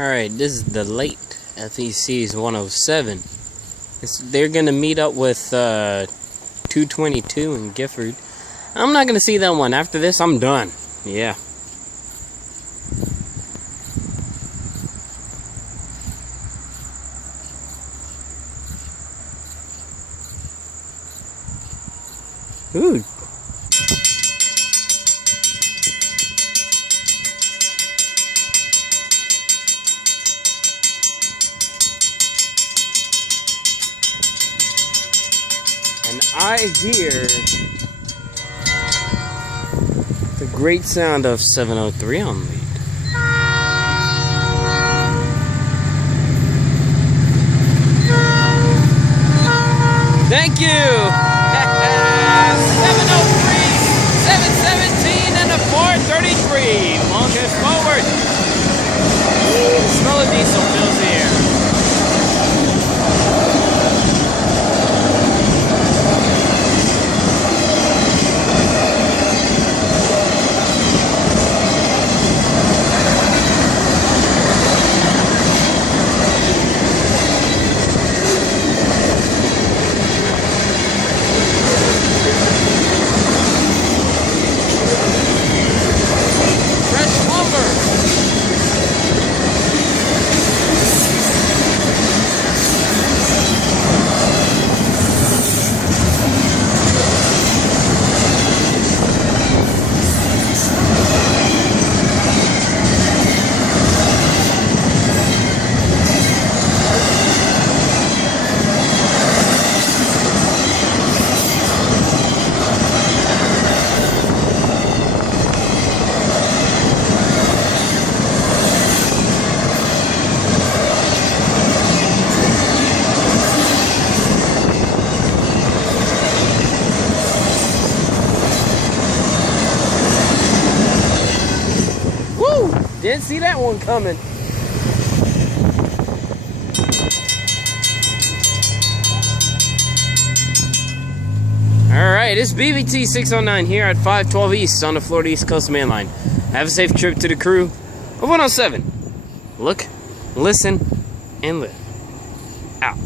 Alright, this is the late FEC's 107. They're going to meet up with 222 in Gifford. I'm not going to see that one. After this, I'm done. Yeah. Ooh. And I hear the great sound of 703 on lead. Thank you! 703, 717, and a 433. Longest forward. Ooh, the smell of diesel fills the air. Didn't see that one coming. Alright, it's BBT 609 here at 512 East on the Florida East Coast Main Line. Have a safe trip to the crew of 107. Look, listen, and live. Out.